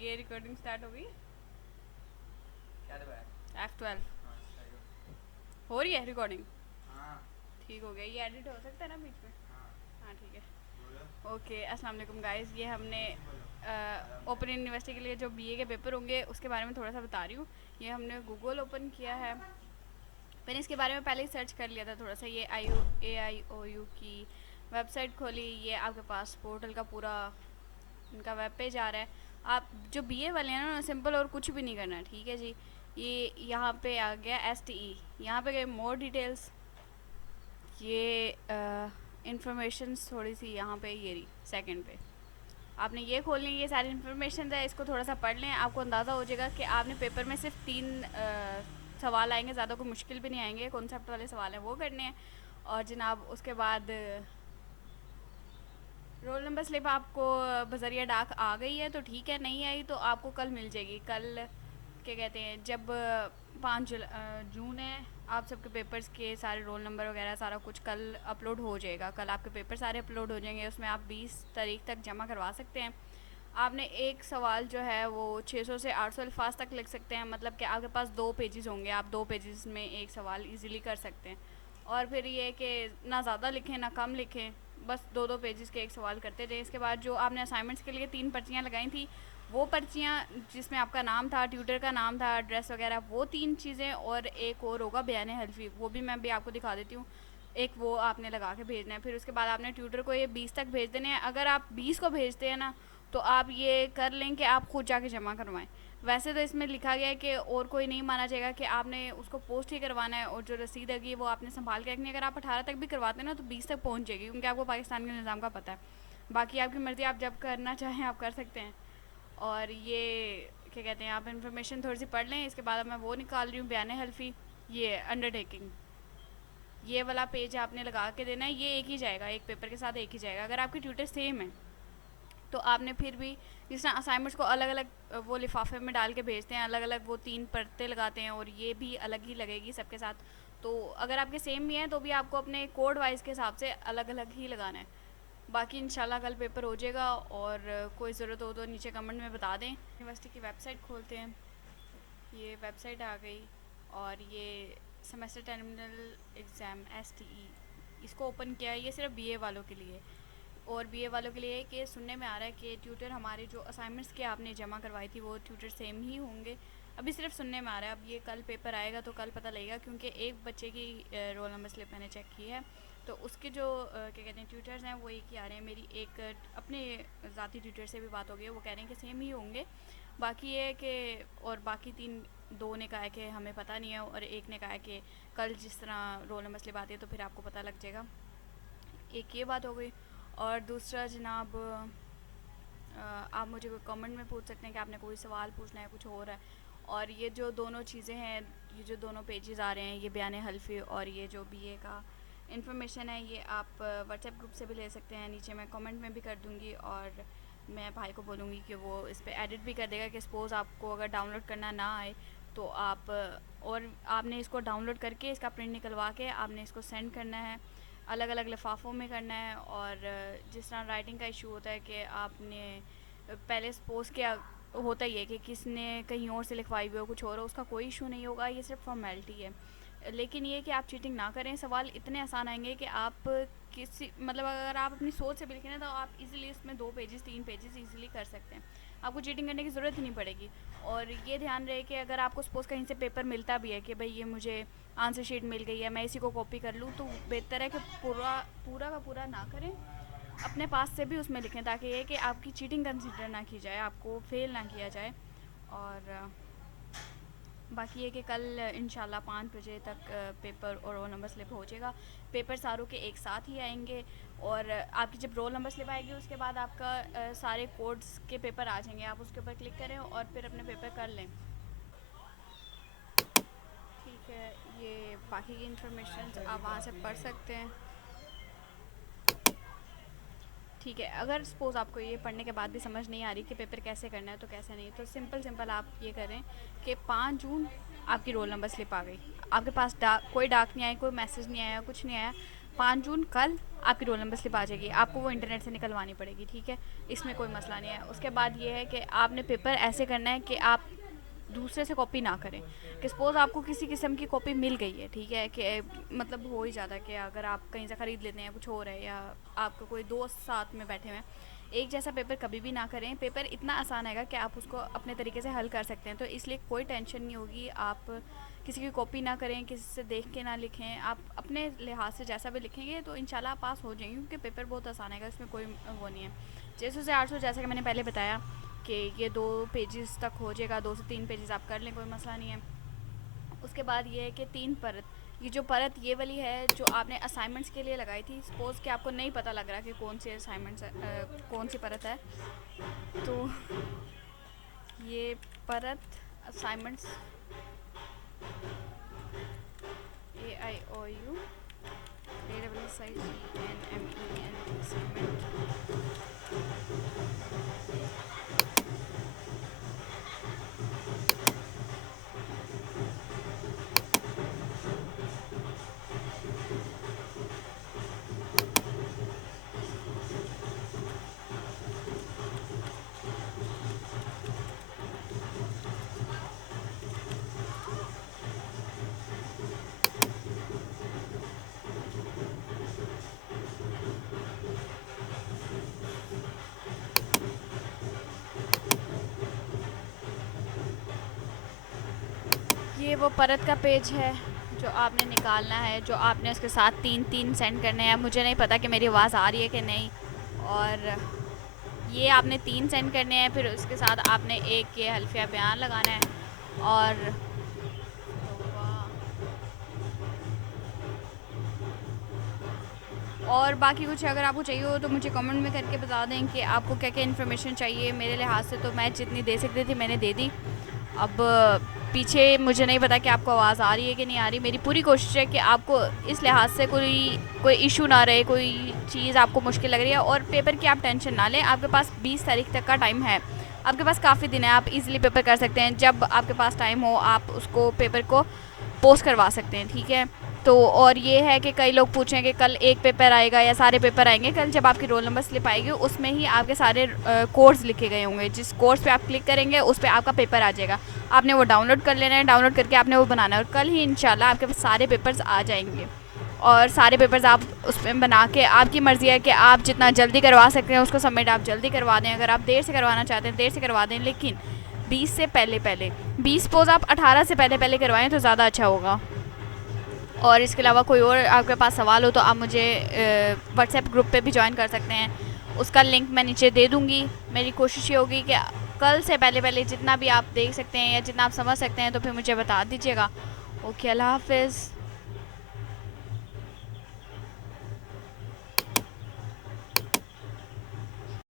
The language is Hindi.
ये रिकॉर्डिंग स्टार्ट हो गई। क्या दबाया? F12 हाँ सही हो। हो रही है रिकॉर्डिंग। हाँ ठीक हो गया, ये एडिट हो सकता है ना बीच में। हाँ हाँ ठीक है। बोलो। ओके, अस्सलाम वालेकुम गाइस। ये हमने ऊँची बोलो। आराम से। ओपन यूनिवर्सिटी के लिए जो बीए के पेपर होंगे उसके बारे में थोड़ा सा बता रही हूँ। ये हमने गूगल ओपन किया है। मैंने इसके बारे में पहले ही सर्च कर लिया था थोड़ा सा। ये AIOU की वेबसाइट खोली। ये आपके पास पोर्टल का पूरा उनका वेब पेज आ रहा है। आप जो बीए वाले हैं ना, सिंपल और कुछ भी नहीं करना, ठीक है जी। ये यहाँ पे आ गया STE, यहाँ पे गए मोर डिटेल्स। ये इंफॉर्मेशन थोड़ी सी यहाँ पे ये रही सेकंड पे। आपने ये खोल ली, ये सारी इन्फॉर्मेशन है, इसको थोड़ा सा पढ़ लें, आपको अंदाज़ा हो जाएगा कि आपने पेपर में सिर्फ 3 सवाल आएंगे, ज़्यादा कोई मुश्किल भी नहीं आएंगे। कॉन्सेप्ट वाले सवाल हैं वो करने हैं। और जनाब उसके बाद रोल नंबर स्लिप आपको बजरिया डाक आ गई है तो ठीक है, नहीं आई तो आपको कल मिल जाएगी। कल क्या कहते हैं, जब 5 जून है, आप सबके पेपर्स के सारे रोल नंबर वगैरह सारा कुछ कल अपलोड हो जाएगा। कल आपके पेपर सारे अपलोड हो जाएंगे, उसमें आप 20 तारीख तक जमा करवा सकते हैं। आपने एक सवाल जो है वो 600 से 800 अल्फाज तक लिख सकते हैं, मतलब कि आपके पास 2 पेजेस होंगे, आप 2 पेजेस में एक सवाल इजीली कर सकते हैं। और फिर ये कि ना ज़्यादा लिखें ना कम लिखें, बस 2 पेजेस के एक सवाल करते थे। इसके बाद जो आपने असाइनमेंट्स के लिए 3 पर्चियाँ लगाई थी, वो पर्चियाँ जिसमें आपका नाम था, ट्यूटर का नाम था, एड्रेस वगैरह, वो 3 चीज़ें, और एक और होगा बयान हल्फी, वो भी मैं भी आपको दिखा देती हूँ। एक वो आपने लगा के भेजना है। फिर उसके बाद आपने ट्यूटर को ये 20 तक भेज देने हैं। अगर आप 20 को भेजते हैं ना, तो आप ये कर लें कि आप खुद जाके जमा करवाएं। वैसे तो इसमें लिखा गया है कि और कोई नहीं माना जाएगा, कि आपने उसको पोस्ट ही करवाना है, और जो रसीद है वो आपने संभाल के रखनी है। अगर आप 18 तक भी करवाते हैं ना, तो 20 तक पहुंच जाएगी, क्योंकि आपको पाकिस्तान के निज़ाम का पता है। बाकी आपकी मर्ज़ी, आप जब करना चाहें आप कर सकते हैं। और ये क्या कहते हैं, आप इन्फॉर्मेशन थोड़ी सी पढ़ लें। इसके बाद मैं वो निकाल रही हूँ, बयान हल्फी। ये अंडरटेकिंग, ये वाला पेज आपने लगा के देना है। ये एक ही जाएगा, एक पेपर के साथ एक ही जाएगा। अगर आपकी ट्यूटर सेम है तो आपने फिर भी, जिस तरह असाइनमेंट्स को अलग अलग वो लिफाफे में डाल के भेजते हैं, अलग अलग वो 3 परतें लगाते हैं, और ये भी अलग ही लगेगी सबके साथ। तो अगर आपके सेम भी हैं तो भी आपको अपने कोड वाइज के हिसाब से अलग अलग ही लगाना है। बाकी इंशाल्लाह कल पेपर हो जाएगा। और कोई ज़रूरत हो तो नीचे कमेंट में बता दें। यूनिवर्सिटी की वेबसाइट खोलते हैं। ये वेबसाइट आ गई। और ये सेमेस्टर टर्मिनल एग्ज़ाम STE, इसको ओपन किया है। ये सिर्फ बीए वालों के लिए। और बीए वालों के लिए कि सुनने में आ रहा है कि ट्यूटर हमारे जो असाइनमेंट्स के आपने जमा करवाई थी वो ट्यूटर सेम ही होंगे। अभी सिर्फ सुनने में आ रहा है। अब ये कल पेपर आएगा तो कल पता लगेगा, क्योंकि एक बच्चे की रोल नंबर स्लिप मैंने चेक की है, तो उसके जो क्या कहते हैं ट्यूटर्स हैं वो एक ही आ रहे हैं। मेरी एक अपने ज़ाती ट्यूटर से भी बात हो गई है, वो कह रहे हैं कि सेम ही होंगे। बाकी ये है कि, और बाकी 2 ने कहा है कि हमें पता नहीं है, और एक ने कहा है कि कल जिस तरह रोल नंबर स्लिप आती है तो फिर आपको पता लग जाएगा। एक ये बात हो गई। और दूसरा जनाब, आप मुझे कोई कमेंट में पूछ सकते हैं कि आपने कोई सवाल पूछना है, कुछ हो रहा है। और ये जो दोनों चीज़ें हैं, ये जो दोनों पेजेस आ रहे हैं, ये बयान हल्फी और ये जो बीए का इन्फॉर्मेशन है, ये आप व्हाट्सएप ग्रुप से भी ले सकते हैं। नीचे मैं कमेंट में भी कर दूँगी, और मैं भाई को बोलूँगी कि वो इस पर एडिट भी कर देगा, कि सपोज़ आपको अगर डाउनलोड करना ना आए तो आप, और आपने इसको डाउनलोड करके इसका प्रिंट निकलवा के आपने इसको सेंड करना है, अलग अलग लिफाफों में करना है। और जिस तरह राइटिंग का इशू होता है कि आपने पहले सपोज किया, होता ही है कि किसने कहीं और से लिखवाई हुई हो कुछ और हो, उसका कोई इशू नहीं होगा, ये सिर्फ फॉर्मेलिटी है। लेकिन ये कि आप चीटिंग ना करें। सवाल इतने आसान आएंगे कि आप किसी, मतलब अगर आप अपनी सोच से भी लिखें ना, तो आप इजीली इसमें 2 पेजेस 3 पेजेस इजीली कर सकते हैं। आपको चीटिंग करने की ज़रूरत ही नहीं पड़ेगी। और ये ध्यान रहे कि अगर आपको सपोज़ कहीं से पेपर मिलता भी है कि भाई ये मुझे आंसर शीट मिल गई है, मैं इसी को कॉपी कर लूँ, तो बेहतर है कि पूरा पूरा का पूरा ना करें, अपने पास से भी उसमें लिखें, ताकि ये कि आपकी चीटिंग कंसिडर ना की जाए, आपको फेल ना किया जाए। और बाकी ये कि कल इंशाल्लाह 5 बजे तक पेपर और रोल नंबर स्लिप हो जाएगा। पेपर सारों के एक साथ ही आएंगे। और आपकी जब रोल नंबर स्लिप आएगी उसके बाद आपका सारे कोड्स के पेपर आ जाएंगे, आप उसके ऊपर क्लिक करें और फिर अपने पेपर कर लें। ठीक है, ये बाकी की इन्फॉर्मेशन आप वहाँ से पढ़ सकते हैं। ठीक है, अगर सपोज़ आपको ये पढ़ने के बाद भी समझ नहीं आ रही कि पेपर कैसे करना है तो कैसे नहीं, तो सिंपल सिंपल आप ये करें कि 5 जून आपकी रोल नंबर स्लिप आ गई, आपके पास कोई डाक नहीं आया, कोई मैसेज नहीं आया, कुछ नहीं आया। 5 जून कल आपकी रोल नंबर स्लिप आ जाएगी, आपको वो इंटरनेट से निकलवानी पड़ेगी, ठीक है, इसमें कोई मसला नहीं है। उसके बाद ये है कि आपने पेपर ऐसे करना है कि आप दूसरे से कॉपी ना करें। कि सपोज़ आपको किसी किस्म की कॉपी मिल गई है, ठीक है, कि मतलब हो ही जाता है कि अगर आप कहीं से ख़रीद लेते हैं कुछ हो रहा है, या आपका कोई दोस्त साथ में बैठे हुए हैं, एक जैसा पेपर कभी भी ना करें। पेपर इतना आसान है कि आप उसको अपने तरीके से हल कर सकते हैं, तो इसलिए कोई टेंशन नहीं होगी। आप किसी की कॉपी ना करें, किसी से देख के ना लिखें, आप अपने लिहाज से जैसा भी लिखेंगे तो इंशाल्लाह आप पास हो जाएंगे, क्योंकि पेपर बहुत आसान है, इसमें कोई वो नहीं है। 600 से 800 जैसा कि मैंने पहले बताया कि ये 2 पेजेस तक हो जाएगा, 2 से 3 पेजेस आप कर लें, कोई मसला नहीं है। उसके बाद ये है कि 3 परत, ये जो परत ये वाली है जो आपने असाइनमेंट्स के लिए लगाई थी, सपोज़ कि आपको नहीं पता लग रहा कि कौन सी असाइनमेंट्स कौन सी परत है, तो ये परत असाइनमेंट्स AIOU AWSIGNMENT असाइनमेंट। ये वो परत का पेज है जो आपने निकालना है, जो आपने उसके साथ 3-3 सेंड करने हैं। मुझे नहीं पता कि मेरी आवाज़ आ रही है कि नहीं, और ये आपने 3 सेंड करने हैं, फिर उसके साथ आपने एक ये हल्फिया बयान लगाना है, और बाकी कुछ अगर आपको चाहिए हो तो मुझे कमेंट में करके बता दें कि आपको क्या क्या इन्फॉर्मेशन चाहिए। मेरे लिहाज से तो मैं जितनी दे सकती थी मैंने दे दी। अब पीछे मुझे नहीं पता कि आपको आवाज़ आ रही है कि नहीं आ रही। मेरी पूरी कोशिश है कि आपको इस लिहाज से कोई इशू ना रहे, कोई चीज़ आपको मुश्किल लग रही है। और पेपर की आप टेंशन ना लें, आपके पास 20 तारीख तक का टाइम है, आपके पास काफ़ी दिन है, आप इजीली पेपर कर सकते हैं। जब आपके पास टाइम हो आप उसको पेपर को पोस्ट करवा सकते हैं, ठीक है। तो और ये है कि कई लोग पूछें कि कल एक पेपर आएगा या सारे पेपर आएंगे। कल जब आपकी रोल नंबर स्लिप आएगी उसमें ही आपके सारे कोर्स लिखे गए होंगे। जिस कोर्स पे आप क्लिक करेंगे उस पर आपका पेपर आ जाएगा, आपने वो डाउनलोड कर लेना है, डाउनलोड करके आपने वो बनाना है, और कल ही इंशाल्लाह आपके पास सारे पेपर्स आ जाएंगे। और सारे पेपर्स आप उसमें बना के, आपकी मर्ज़ी है कि आप जितना जल्दी करवा सकते हैं उसको सबमिट आप जल्दी करवा दें। अगर आप देर से करवाना चाहते हैं देर से करवा दें, लेकिन 20 से पहले 20 सपोज़ आप 18 से पहले करवाएं तो ज़्यादा अच्छा होगा। और इसके अलावा कोई और आपके पास सवाल हो तो आप मुझे व्हाट्सएप ग्रुप पे भी ज्वाइन कर सकते हैं, उसका लिंक मैं नीचे दे दूँगी। मेरी कोशिश ये होगी कि कल से पहले जितना भी आप देख सकते हैं या जितना आप समझ सकते हैं तो फिर मुझे बता दीजिएगा। ओके, अल्लाह हाफ़िज़।